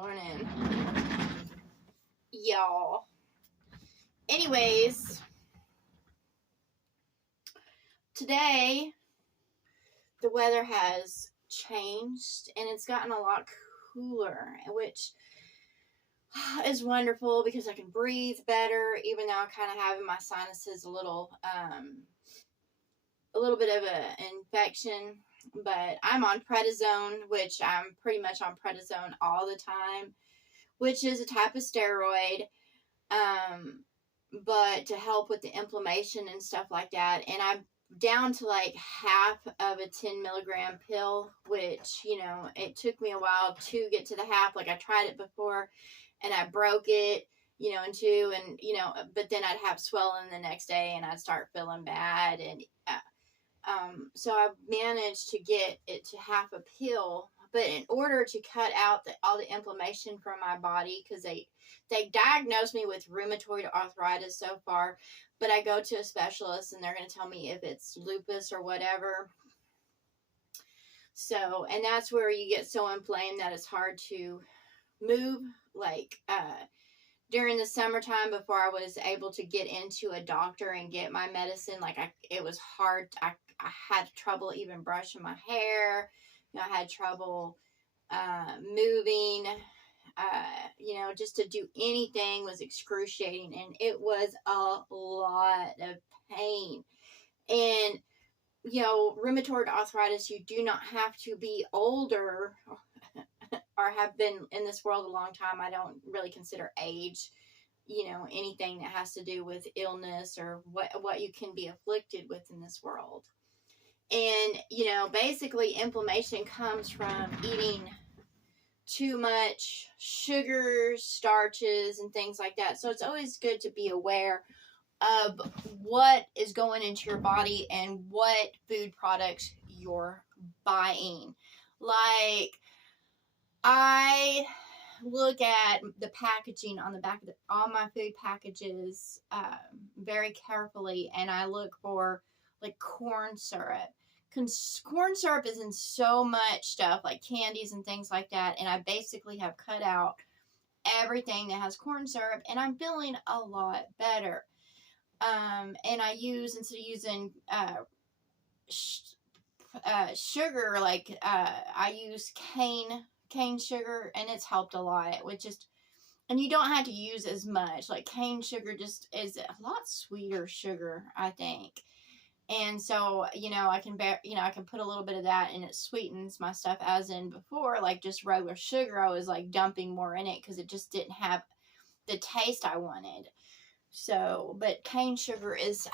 morning, y'all. Anyways, today the weather has changed and it's gotten a lot cooler, which is wonderful because I can breathe better, even though I kind of have in my sinuses a little bit of an infection. But I'm on prednisone, which I'm pretty much on prednisone all the time, which is a type of steroid, but to help with the inflammation and stuff like that. And I'm down to like half of a 10 milligram pill, which, it took me a while to get to the half. Like I tried it before and I broke it, in two, and, but then I'd have swelling the next day and I'd start feeling bad. And, so I managed to get it to half a pill, but in order to cut out all the inflammation from my body, because they diagnosed me with rheumatoid arthritis so far, but I go to a specialist and they're going to tell me if it's lupus or whatever. So, and that's where you get so inflamed that it's hard to move. Like, during the summertime, before I was able to get into a doctor and get my medicine, it was hard. I had trouble even brushing my hair. I had trouble moving. Just to do anything was excruciating, and it was a lot of pain. And, rheumatoid arthritis, you do not have to be older or have been in this world a long time. I don't really consider age, anything that has to do with illness or what you can be afflicted with in this world. And, basically inflammation comes from eating too much sugars, starches, and things like that. So it's always good to be aware of what is going into your body and what food products you're buying. Like, I look at the packaging on the back of all my food packages very carefully, and I look for like corn syrup. Corn syrup is in so much stuff like candies and things like that, and I basically have cut out everything that has corn syrup, and I'm feeling a lot better. And I use, instead of using sugar, I use cane sugar, and it's helped a lot. And you don't have to use as much. Like, cane sugar just is a lot sweeter sugar, I think. And so, I can put a little bit of that, and it sweetens my stuff. As in before, like just regular sugar, I was like dumping more in it because it just didn't have the taste I wanted. So, but cane sugar is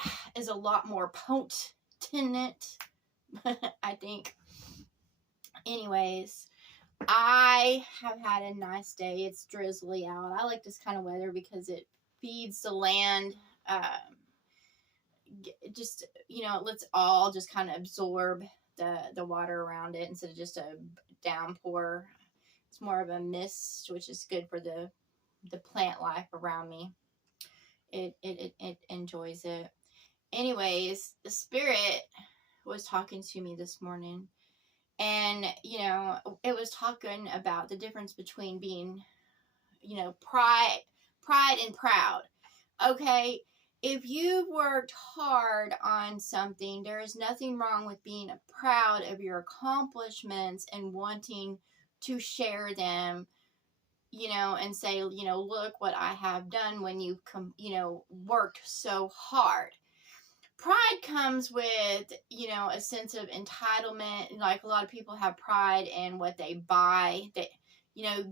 a lot more potent, I think. Anyways, I have had a nice day. It's drizzly out. I like this kind of weather because it feeds the land. It lets all just kind of absorb the water around it instead of just a downpour. It's more of a mist, which is good for the plant life around me. It enjoys it. Anyways, the spirit was talking to me this morning, and it was talking about the difference between being pride and proud. Okay, if you've worked hard on something, there is nothing wrong with being proud of your accomplishments and wanting to share them, and say, look what I have done when you've worked so hard. Pride comes with, a sense of entitlement. Like, a lot of people have pride in what they buy. That,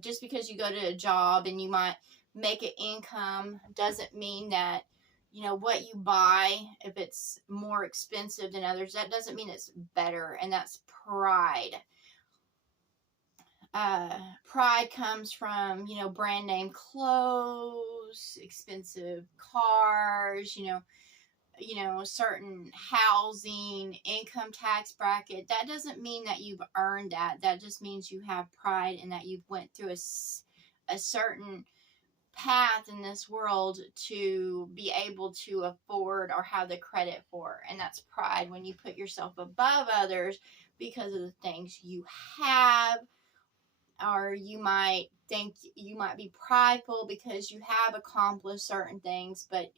just because you go to a job and you might make an income doesn't mean that, what you buy, if it's more expensive than others, that doesn't mean it's better. And that's pride. Pride comes from, brand name clothes, expensive cars, certain housing, income tax bracket. That doesn't mean that you've earned that. That just means you have pride and that you've went through a certain path in this world to be able to afford or have the credit for. And that's pride, when you put yourself above others because of the things you have, or you might think you might be prideful because you have accomplished certain things, but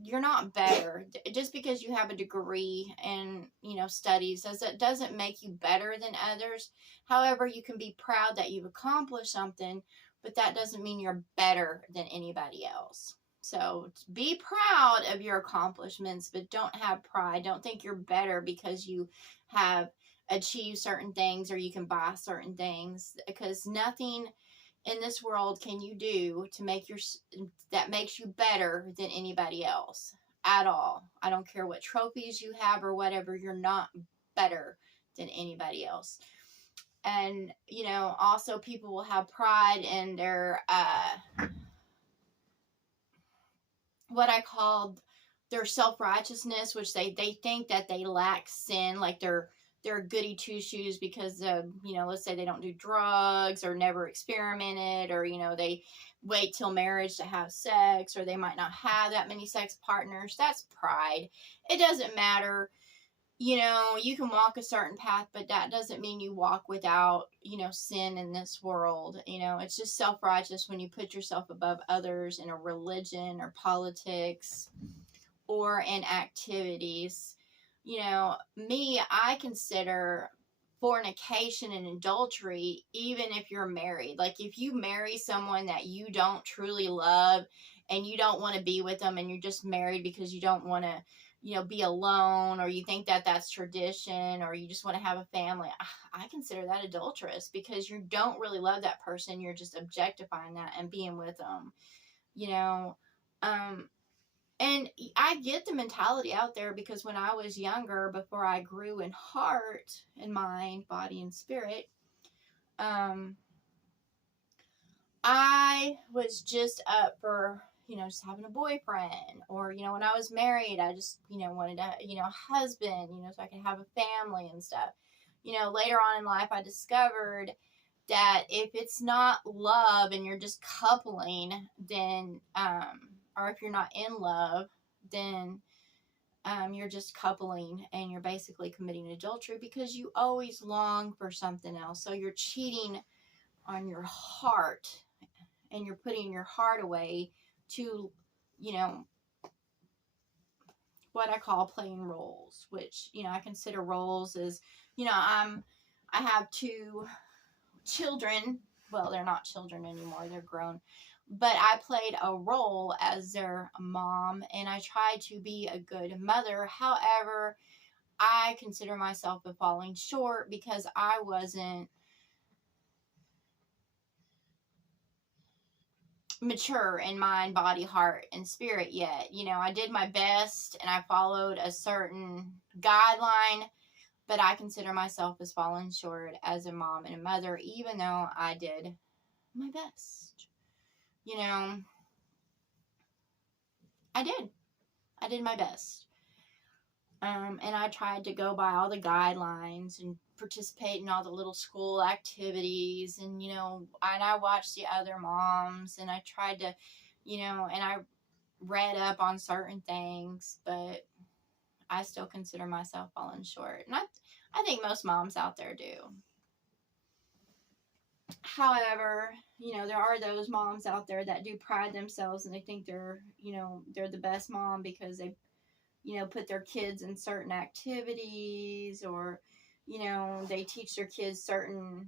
you're not better. Just because you have a degree in, studies, doesn't make you better than others. However, you can be proud that you've accomplished something, but that doesn't mean you're better than anybody else. So be proud of your accomplishments, but don't have pride. Don't think you're better because you have achieved certain things or you can buy certain things, because nothing in this world can you do to make that makes you better than anybody else at all. I don't care what trophies you have or whatever, you're not better than anybody else. And also people will have pride in their what I call their self-righteousness, which they think that they lack sin, like they're goody two shoes because let's say they don't do drugs or never experimented, or they wait till marriage to have sex, or they might not have that many sex partners. That's pride. It doesn't matter. You can walk a certain path, but that doesn't mean you walk without, sin in this world. It's just self-righteous when you put yourself above others in a religion or politics or in activities. I consider fornication and adultery, even if you're married. Like, if you marry someone that you don't truly love and you don't want to be with them, and you're just married because you don't want to, be alone, or you think that that's tradition, or you just want to have a family, I consider that adulterous, because you don't really love that person. You're just objectifying that and being with them, and I get the mentality out there, because when I was younger, before I grew in heart and mind, body, and spirit, I was just up for, just having a boyfriend, or, when I was married, I just, wanted to, a husband, so I could have a family and stuff. Later on in life, I discovered that if it's not love and you're just coupling, then, or if you're not in love, then you're just coupling, and you're basically committing adultery, because you always long for something else. So you're cheating on your heart, and you're putting your heart away to, what I call playing roles, which, I consider roles as, I have 2 children. Well, they're not children anymore, they're grown, but I played a role as their mom, and I tried to be a good mother. However, I consider myself falling short, because I wasn't mature in mind, body, heart, and spirit yet. I did my best and I followed a certain guideline, but I consider myself as falling short as a mom and a mother, even though I did my best. I did my best. And I tried to go by all the guidelines and participate in all the little school activities, and, and I watched the other moms, and I tried to, and I read up on certain things, but I still consider myself falling short. And I think most moms out there do. However, there are those moms out there that do pride themselves, and they think they're the best mom because they, put their kids in certain activities, or, they teach their kids certain,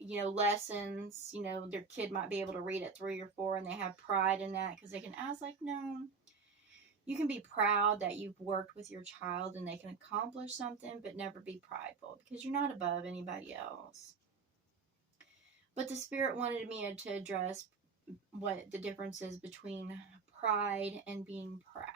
lessons. Their kid might be able to read at 3 or 4, and they have pride in that because they can. I was like, no, you can be proud that you've worked with your child and they can accomplish something, but never be prideful, because you're not above anybody else. But the Spirit wanted me to address what the difference is between pride and being proud.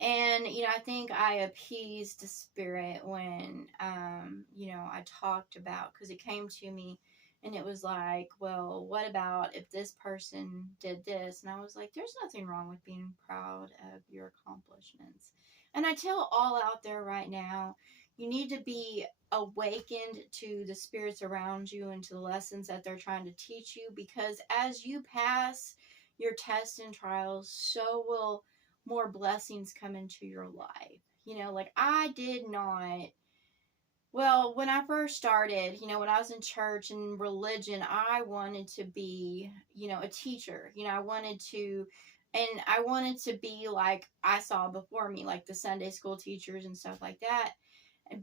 And, I think I appeased the Spirit when, I talked about, because it came to me and it was like, well, what about if this person did this? And I was like, there's nothing wrong with being proud of your accomplishments. And I tell all out there right now, you need to be awakened to the spirits around you and to the lessons that they're trying to teach you, because as you pass your tests and trials, so will more blessings come into your life. Like, I did not Well, when I first started, when I was in church and religion, I wanted to be, a teacher. I wanted to be like I saw before me, like the Sunday school teachers and stuff like that.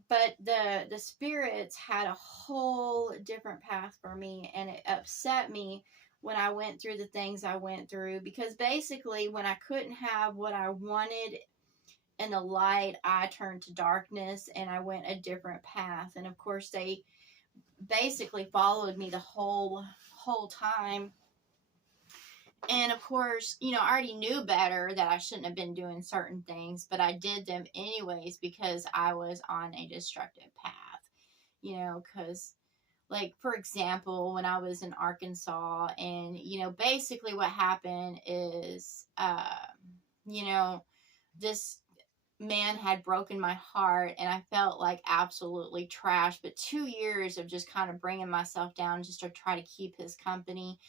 But the spirits had a whole different path for me, and it upset me when I went through the things I went through, because basically when I couldn't have what I wanted in the light, I turned to darkness and I went a different path. And of course they basically followed me the whole time. And of course, I already knew better, that I shouldn't have been doing certain things, but I did them anyways because I was on a destructive path. Because, like, for example, when I was in Arkansas, and, basically what happened is, this man had broken my heart, and I felt like absolutely trash. But 2 years of just kind of bringing myself down just to try to keep his company.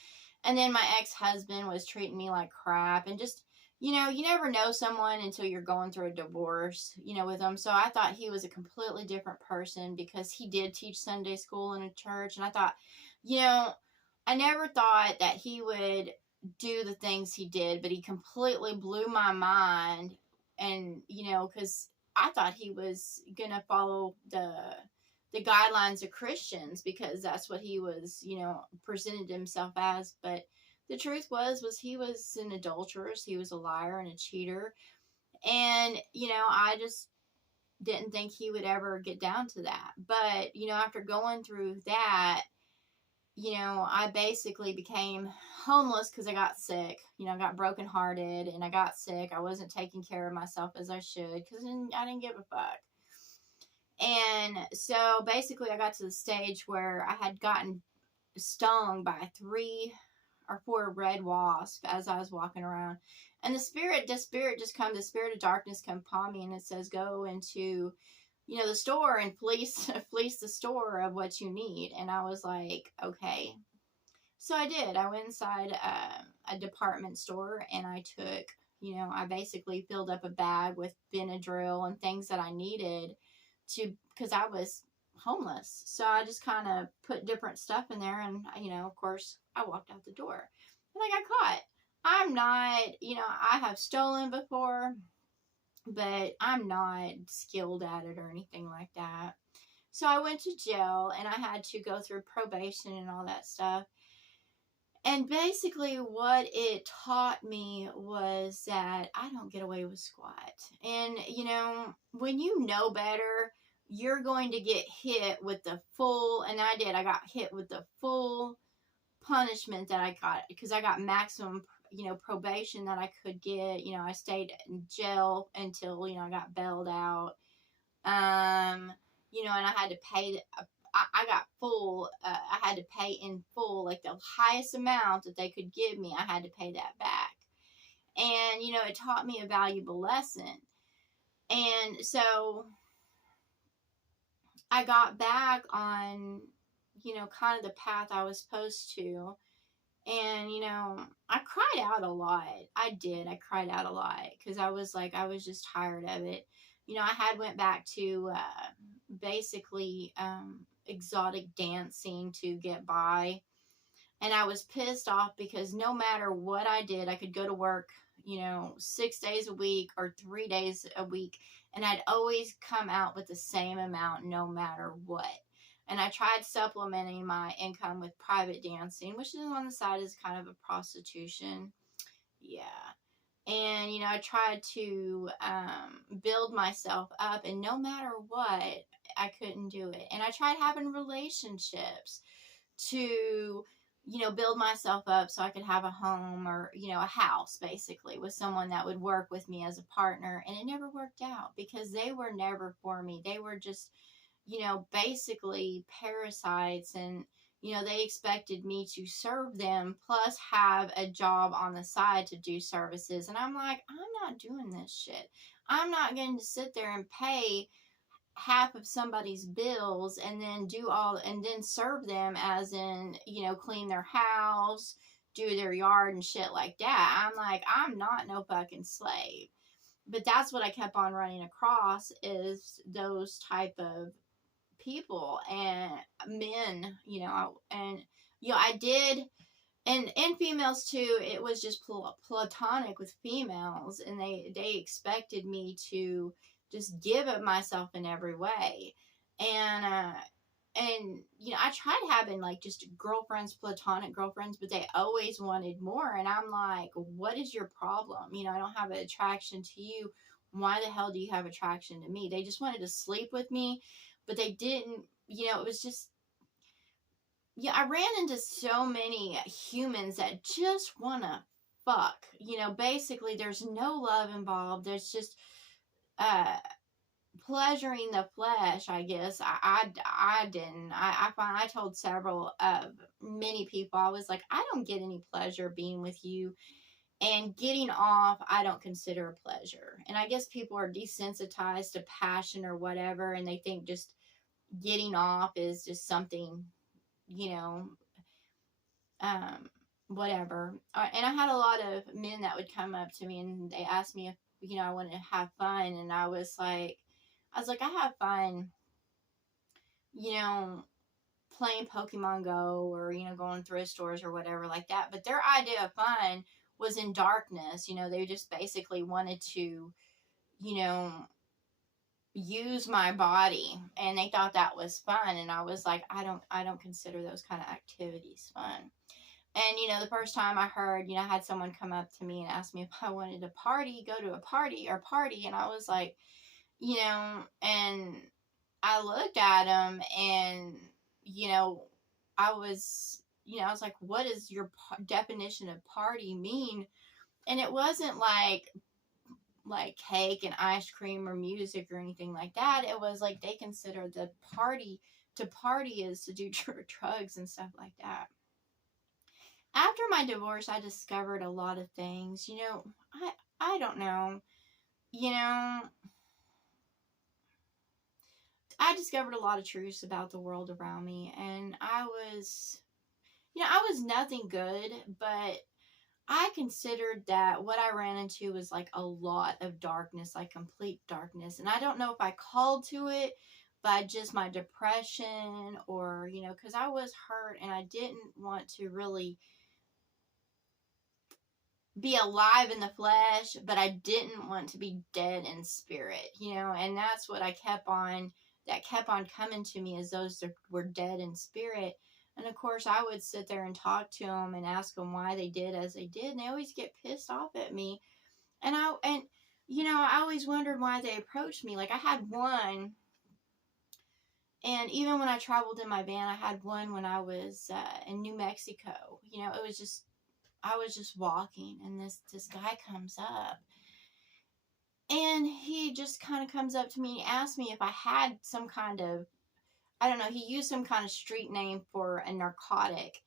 And then my ex-husband was treating me like crap, and just, you never know someone until you're going through a divorce, with them. So I thought he was a completely different person because he did teach Sunday school in a church. And I thought, I never thought that he would do the things he did, but he completely blew my mind. And, because I thought he was going to follow the guidelines of Christians, because that's what he was, presented himself as. But the truth was he was an adulteress. He was a liar and a cheater. And, I just didn't think he would ever get down to that. But, after going through that, I basically became homeless because I got sick. I got brokenhearted and I got sick. I wasn't taking care of myself as I should because I didn't give a fuck. And so basically I got to the stage where I had gotten stung by 3 or 4 red wasps as I was walking around. And the spirit of darkness come upon me, and it says, go into, the store and fleece the store of what you need. And I was like, okay. So I did. I went inside a department store, and I took, I basically filled up a bag with Benadryl and things that I needed because I was homeless. So I just kind of put different stuff in there, and, of course, I walked out the door. And I got caught. I'm not, I have stolen before, but I'm not skilled at it or anything like that. So I went to jail, and I had to go through probation and all that stuff. And basically what it taught me was that I don't get away with squat. And, when you know better, you're going to get hit with the full, and I did. I got hit with the full punishment that I got, because I got maximum, probation that I could get. I stayed in jail until, I got bailed out. And I had to pay, I got full, I had to pay in full, like the highest amount that they could give me, I had to pay that back. And, it taught me a valuable lesson. And so I got back on, kind of the path I was supposed to. And, I cried out a lot. I did. I cried out a lot because I was just tired of it. I had went back to basically exotic dancing to get by. And I was pissed off because no matter what I did, I could go to work, 6 days a week or 3 days a week, and I'd always come out with the same amount no matter what. And I tried supplementing my income with private dancing, which is on the side is kind of a prostitution. Yeah. And, I tried to build myself up, and no matter what, I couldn't do it. And I tried having relationships to, build myself up so I could have a home or, a house, basically, with someone that would work with me as a partner. And it never worked out because they were never for me. They were just, basically parasites, and, they expected me to serve them plus have a job on the side to do services. And I'm like, I'm not doing this shit. I'm not going to sit there and pay half of somebody's bills and then serve them, as in, clean their house, do their yard and shit like that. I'm like, I'm not no fucking slave. But that's what I kept on running across, is those type of people and men, I did, and females too. It was just platonic with females, and they expected me to just give of myself in every way. And I tried having like just girlfriends, platonic girlfriends, but they always wanted more. And I'm like, what is your problem? I don't have an attraction to you. Why the hell do you have attraction to me? They just wanted to sleep with me, but they didn't. It was just, yeah, I ran into so many humans that just want to fuck. Basically, there's no love involved. There's just uh, pleasuring the flesh, I guess. I didn't. I told several of many people, I was like, I don't get any pleasure being with you. And getting off, I don't consider a pleasure. And I guess people are desensitized to passion or whatever, and they think just getting off is just something, you know, um, whatever. And I had a lot of men that would come up to me and they asked me if, I wanted to have fun. And I was like, I have fun, playing Pokemon Go or, going thrift stores or whatever like that. But their idea of fun was in darkness. They just basically wanted to, you know, use my body, and they thought that was fun. And I was like, I don't consider those kind of activities fun. And the first time I heard, I had someone come up to me and ask me if I wanted to go to a party, and I was like, and I looked at him, and I was like, what does your definition of party mean? And it wasn't like cake and ice cream or music or anything like that. It was like they consider the party is to do drugs and stuff like that. After my divorce, I discovered a lot of things. I don't know. I discovered a lot of truths about the world around me, and I was nothing good, but I considered that what I ran into was like a lot of darkness, like complete darkness. And I don't know if I called to it by just my depression or, because I was hurt and I didn't want to really be alive in the flesh, but I didn't want to be dead in spirit, and that's what that kept on coming to me, as those that were dead in spirit. And of course, I would sit there and talk to them and ask them why they did as they did, and they always get pissed off at me. And I always wondered why they approached me. Like, I had one, and even when I traveled in my van, I had one when I was in New Mexico. It was just, I was just walking, and this guy comes up, and he just kind of comes up to me and asked me if I had some kind of, I don't know, he used some kind of street name for a narcotic.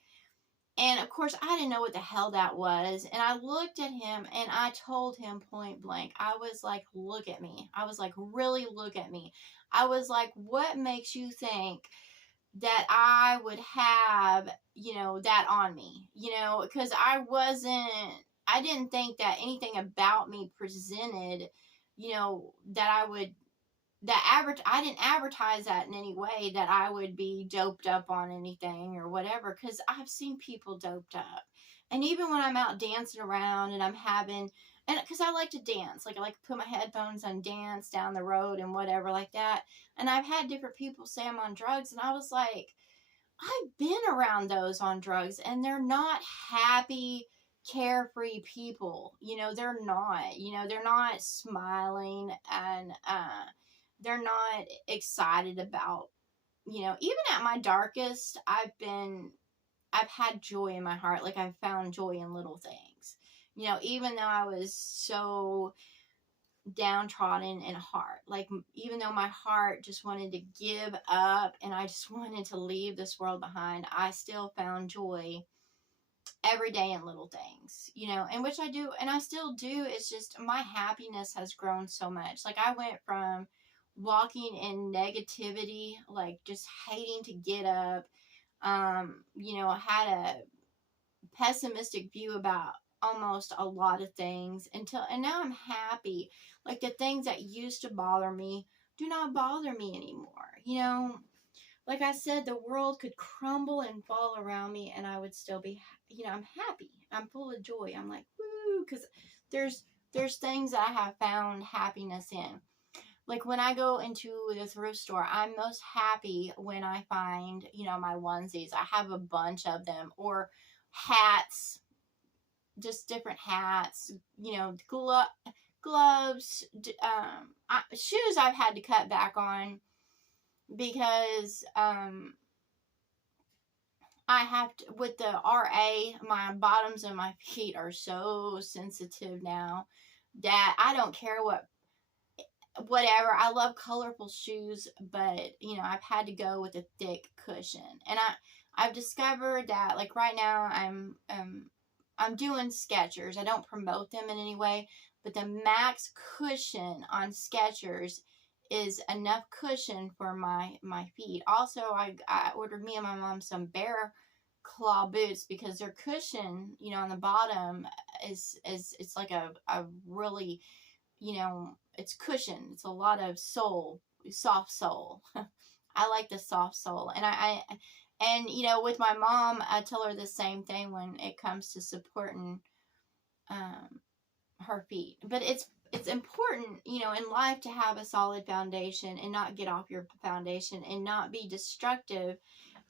And of course, I didn't know what the hell that was. And I looked at him and I told him point blank, I was like, look at me. I was like, really look at me. I was like, what makes you think that I would have, that on me? Because I didn't think that anything about me presented, that I didn't advertise that in any way, that I would be doped up on anything or whatever, because I've seen people doped up. And even when I'm out dancing around and and because I like to dance, like I like to put my headphones on, dance down the road and whatever like that. And I've had different people say I'm on drugs, and I was like, I've been around those on drugs, and they're not happy, carefree people. They're not smiling, and they're not excited about, even at my darkest, I've had joy in my heart. Like, I've found joy in little things, even though I was so downtrodden in heart. Like, even though my heart just wanted to give up and I just wanted to leave this world behind, I still found joy every day in little things, and which I do, and I still do. It's just my happiness has grown so much. Like, I went from walking in negativity, like just hating to get up, had a pessimistic view about almost a lot of things, and now I'm happy. Like, the things that used to bother me do not bother me anymore. like I said, the world could crumble and fall around me, and I would still be, I'm happy. I'm full of joy. I'm like, woo, because there's things that I have found happiness in. Like when I go into the thrift store, I'm most happy when I find, my onesies. I have a bunch of them, or hats, just different hats, gloves, shoes I've had to cut back on because I have to, with the RA, my bottoms of my feet are so sensitive now that I don't care whatever. I love colorful shoes, but I've had to go with a thick cushion. And I've discovered that, like, right now I'm doing Skechers. I don't promote them in any way, but the max cushion on Skechers is enough cushion for my feet. Also, I ordered me and my mom some bear claw boots because their cushion, on the bottom is it's like a really, it's cushion. It's a lot of soft sole. I like the soft sole. And with my mom, I tell her the same thing when it comes to supporting her feet. But it's important, in life to have a solid foundation and not get off your foundation and not be destructive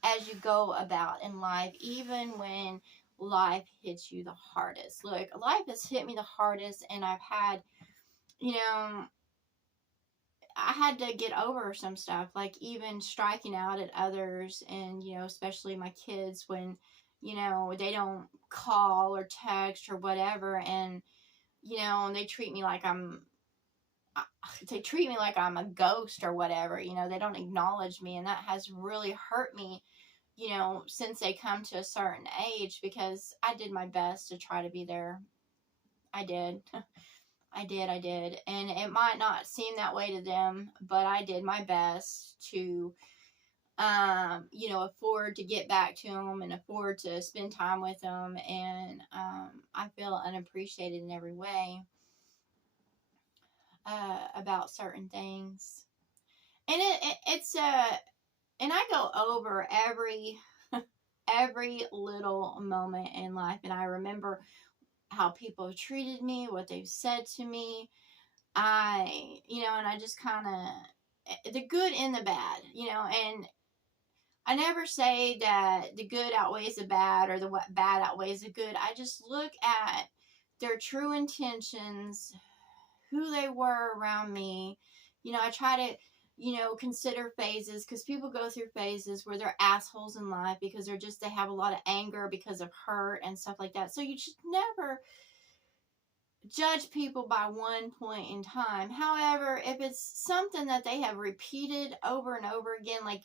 as you go about in life, even when life hits you the hardest. Look, life has hit me the hardest, and I've had, I had to get over some stuff, like even striking out at others, and, especially my kids when, they don't call or text or whatever, and, they treat me like I'm a ghost or whatever, they don't acknowledge me, and that has really hurt me, since they come to a certain age, because I did my best to try to be there. I did. I did. And it might not seem that way to them, but I did my best to, afford to get back to them and afford to spend time with them. And I feel unappreciated in every way about certain things. And and I go over every little moment in life, and I remember how people have treated me, what they've said to me. And I just kind of, the good and the bad, and I never say that the good outweighs the bad or the bad outweighs the good. I just look at their true intentions, who they were around me. I try to, consider phases, because people go through phases where they're assholes in life because they have a lot of anger because of hurt and stuff like that. So you should never judge people by one point in time. However, if it's something that they have repeated over and over again, like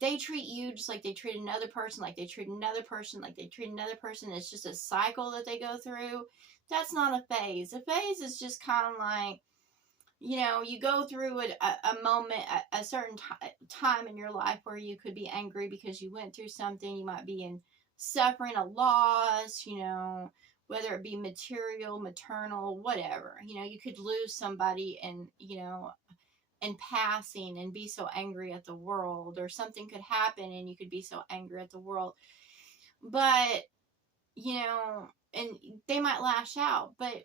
they treat you just like they treat another person, like they treat another person, like they treat another person, it's just a cycle that they go through, that's not a phase. A phase is just kind of like, you go through a moment, a certain time in your life where you could be angry because you went through something. You might be in suffering, a loss, whether it be material, maternal, whatever. You could lose somebody in passing and be so angry at the world, or something could happen and you could be so angry at the world. But, and they might lash out, but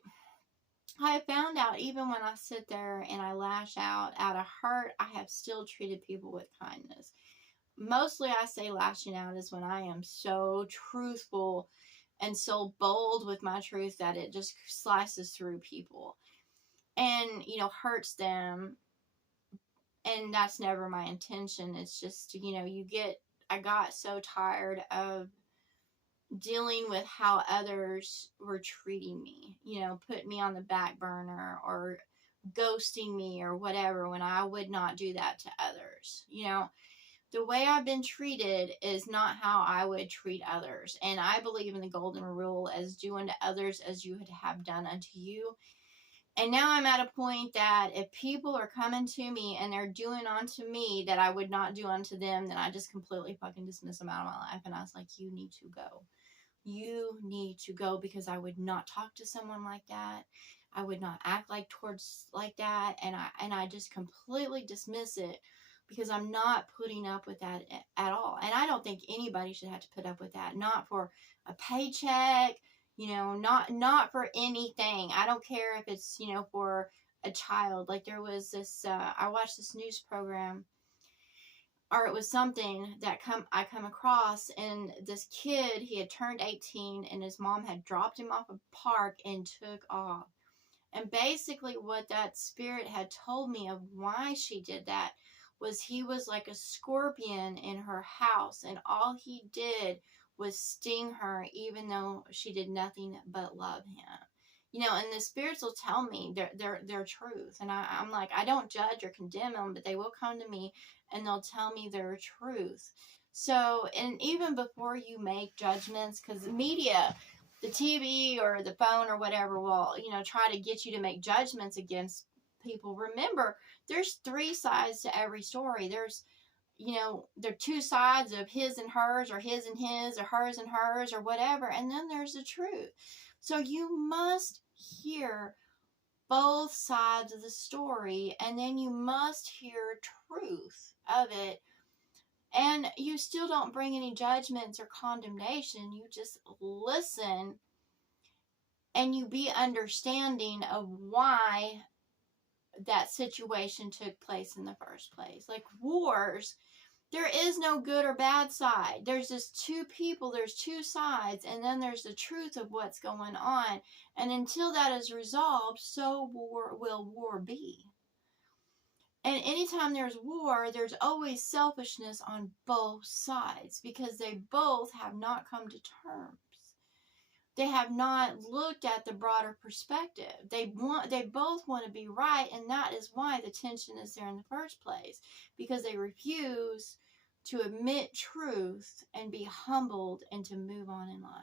I have found out even when I sit there and I lash out of hurt, I have still treated people with kindness. Mostly I say lashing out is when I am so truthful and so bold with my truth that it just slices through people and, hurts them. And that's never my intention. It's just, I got so tired of dealing with how others were treating me, putting me on the back burner or ghosting me or whatever, when I would not do that to others. The way I've been treated is not how I would treat others. And I believe in the golden rule, as do unto others as you would have done unto you. And now I'm at a point that if people are coming to me and they're doing unto me that I would not do unto them, then I just completely fucking dismiss them out of my life. And I was like, you need to go. You need to go, because I would not talk to someone like that. I would not act like that. And I just completely dismiss it. because I'm not putting up with that at all. And I don't think anybody should have to put up with that. Not for a paycheck, not for anything. I don't care if it's, for a child. Like there was this, I watched this news program, or it was something that I come across, and this kid, he had turned 18 and his mom had dropped him off a park and took off. And basically what that spirit had told me of why she did that was he was like a scorpion in her house, and all he did was sting her, even though she did nothing but love him. And the spirits will tell me their truth. And I'm like, I don't judge or condemn them, but they will come to me and they'll tell me their truth. So, and even before you make judgments, because media, the TV or the phone or whatever will, try to get you to make judgments against people. Remember, there's 3 sides to every story. There's, there are 2 sides of his and hers, or his and his, or hers and hers, or whatever. And then there's the truth. So you must hear both sides of the story, and then you must hear truth of it. And you still don't bring any judgments or condemnation. You just listen, and you be understanding of why that situation took place in the first place. Like wars, there is no good or bad side. There's just 2 people, there's 2 sides, and then there's the truth of what's going on. And until that is resolved, so will war be. And anytime there's war, there's always selfishness on both sides, because they both have not come to terms. They have not looked at the broader perspective. They both want to be right, and that is why the tension is there in the first place, because they refuse to admit truth and be humbled and to move on in life.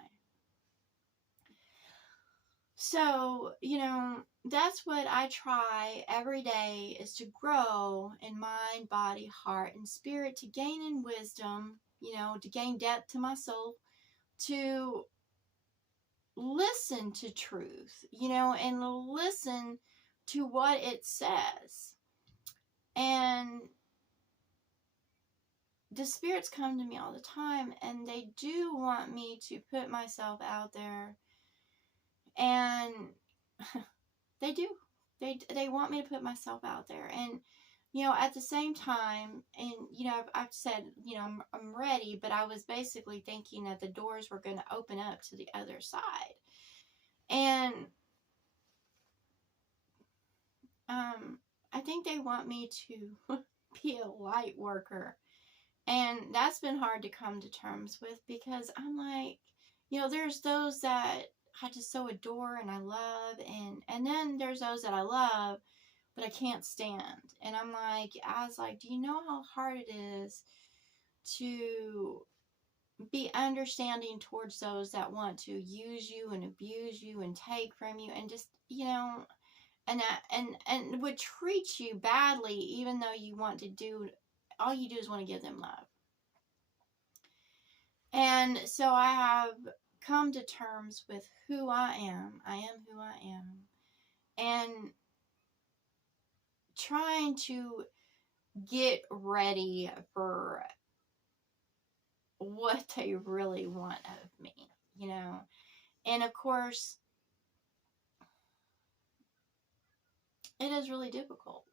So, that's what I try every day, is to grow in mind, body, heart, and spirit, to gain in wisdom, to gain depth to my soul, to listen to truth, and listen to what it says. And the spirits come to me all the time, and they do want me to put myself out there. And they do. They want me to put myself out there. And, at the same time, and, I've said, I'm ready, but I was basically thinking that the doors were going to open up to the other side. And, I think they want me to be a light worker. And that's been hard to come to terms with, because I'm like, there's those that I just so adore and I love, and then there's those that I love but I can't stand. And I was like, do you know how hard it is to be understanding towards those that want to use you and abuse you and take from you, and just, and would treat you badly, even though you want to do, all you do is want to give them love. And so I have come to terms with who I am. I am who I am. And trying to get ready for what they really want of me, And of course, it is really difficult,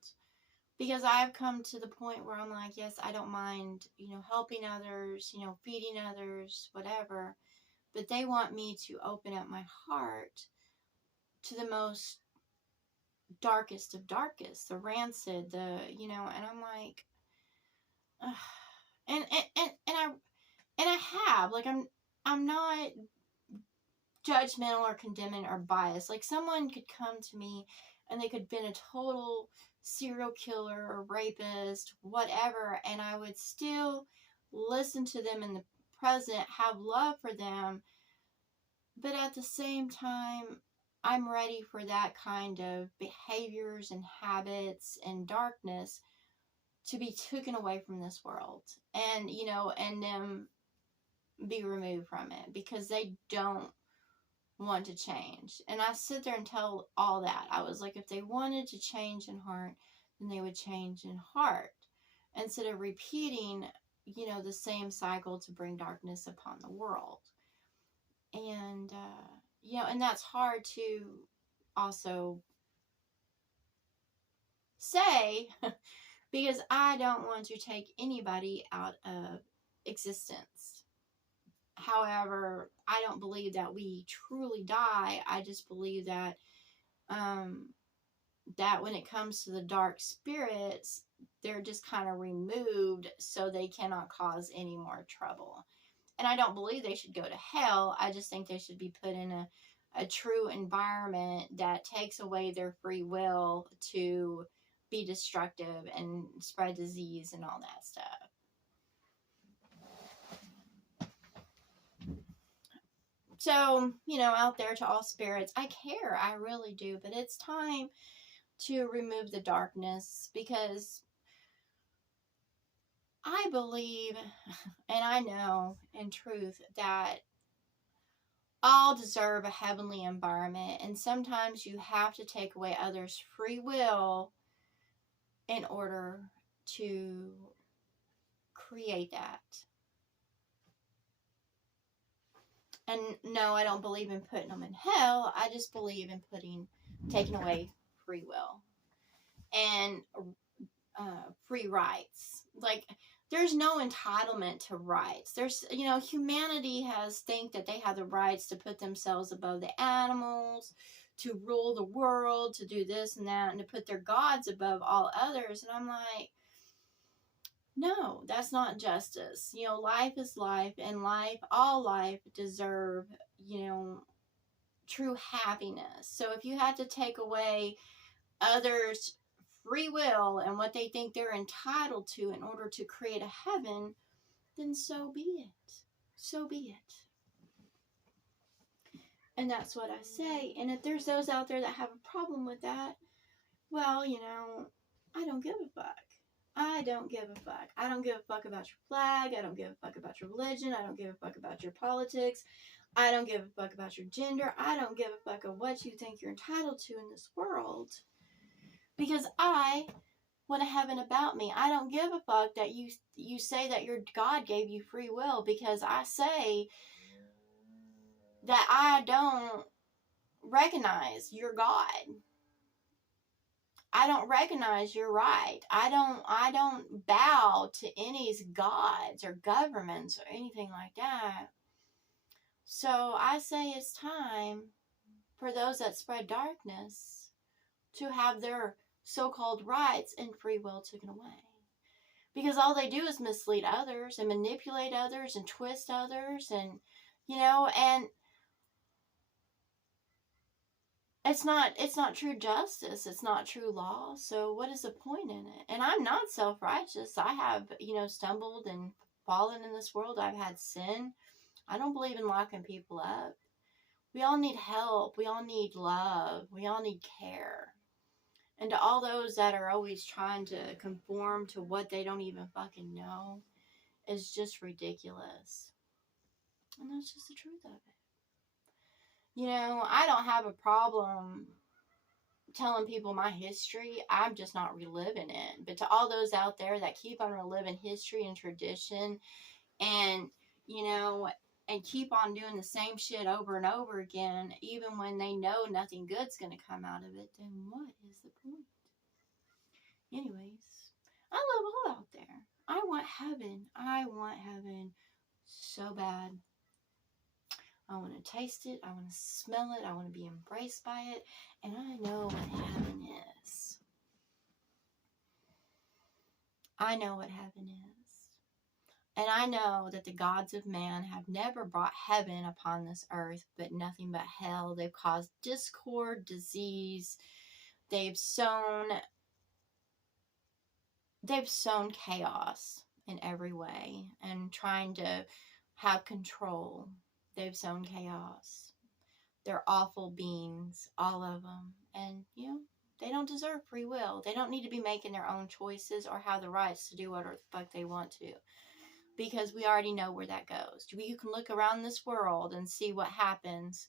because I have come to the point where I'm like, yes, I don't mind, helping others, feeding others, whatever. But they want me to open up my heart to the most darkest of darkest, the rancid, and I'm like, ugh. and I have, like, I'm not judgmental or condemning or biased. Like, someone could come to me and they could have been a total serial killer or rapist, whatever, and I would still listen to them in the present, have love for them, but at the same time, I'm ready for that kind of behaviors and habits and darkness to be taken away from this world, and, and them be removed from it, because they don't want to change. And I sit there and tell all that. I was like, if they wanted to change in heart, then they would change in heart. instead of repeating, the same cycle to bring darkness upon the world. And, and that's hard to also say because I don't want to take anybody out of existence. However, I don't believe that we truly die. I just believe that that when it comes to the dark spirits, they're just kind of removed so they cannot cause any more trouble. And I don't believe they should go to hell. I just think they should be put in a true environment that takes away their free will to be destructive and spread disease and all that stuff. So, out there to all spirits, I care. I really do. But it's time to remove the darkness, because I believe and I know in truth that all deserve a heavenly environment, and sometimes you have to take away others' free will in order to create that. And no, I don't believe in putting them in hell. I just believe in taking away free will and free rights. Like, there's no entitlement to rights. There's, humanity think that they have the rights to put themselves above the animals, to rule the world, to do this and that, and to put their gods above all others. And I'm like, no, that's not justice. Life is life, and all life deserve, true happiness. So if you had to take away others' free will and what they think they're entitled to in order to create a heaven, then so be it. So be it. And that's what I say. And if there's those out there that have a problem with that, well, I don't give a fuck. I don't give a fuck. I don't give a fuck about your flag. I don't give a fuck about your religion. I don't give a fuck about your politics. I don't give a fuck about your gender. I don't give a fuck of what you think you're entitled to in this world. Because I want a heaven about me. I don't give a fuck that you say that your God gave you free will, because I say that I don't recognize your God. I don't recognize your right. I don't bow to any gods or governments or anything like that. So I say it's time for those that spread darkness to have their so-called rights and free will taken away. Because all they do is mislead others and manipulate others and twist others, and and it's not true justice. It's not true law. So what is the point in it? And I'm not self-righteous. I have, stumbled and fallen in this world. I've had sin. I don't believe in locking people up. We all need help. We all need love. We all need care. And to all those that are always trying to conform to what they don't even fucking know is just ridiculous. And that's just the truth of it. I don't have a problem telling people my history. I'm just not reliving it. But to all those out there that keep on reliving history and tradition and, and keep on doing the same shit over and over again, even when they know nothing good's going to come out of it, then what is the point? Anyways, I love all out there. I want heaven. I want heaven so bad. I want to taste it. I want to smell it. I want to be embraced by it. And I know what heaven is. I know what heaven is. And I know that the gods of man have never brought heaven upon this earth, but nothing but hell. They've caused discord, disease. They've sown chaos in every way and trying to have control. They've sown chaos. They're awful beings, all of them. And, they don't deserve free will. They don't need to be making their own choices or have the rights to do whatever the fuck they want to. Because we already know where that goes. You can look around this world and see what happens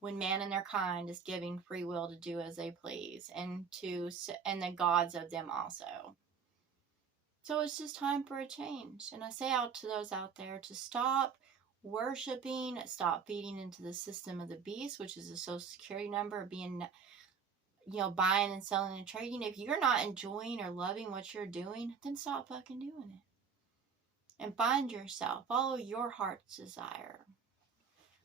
when man and their kind is giving free will to do as they please. And the gods of them also. So it's just time for a change. And I say out to those out there to stop worshiping, stop feeding into the system of the beast, which is a social security number, being, buying and selling and trading. If you're not enjoying or loving what you're doing, then stop fucking doing it. And find yourself. Follow your heart's desire.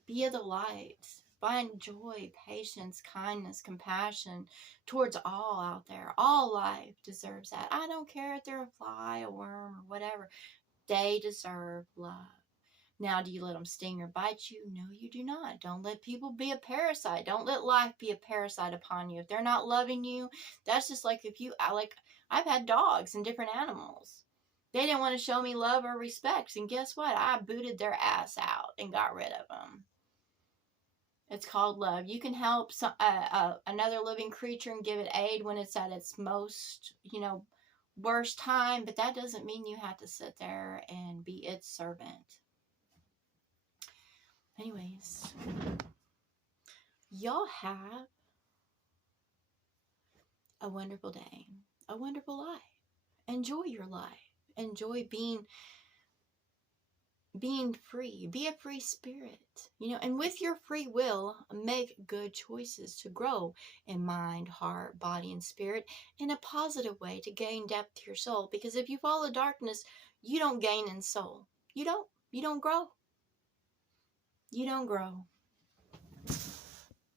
Be of the light. Find joy, patience, kindness, compassion towards all out there. All life deserves that. I don't care if they're a fly, a worm, or whatever. They deserve love. Now, do you let them sting or bite you? No, you do not. Don't let people be a parasite. Don't let life be a parasite upon you. If they're not loving you, that's just like I've had dogs and different animals. They didn't want to show me love or respect. And guess what? I booted their ass out and got rid of them. It's called love. You can help another living creature and give it aid when it's at its most, worst time. But that doesn't mean you have to sit there and be its servant. Anyways, y'all have a wonderful day, a wonderful life. Enjoy your life. Enjoy being free. Be a free spirit, and with your free will, make good choices to grow in mind, heart, body, and spirit in a positive way to gain depth to your soul. Because if you follow darkness, you don't gain in soul. You don't grow. You don't grow.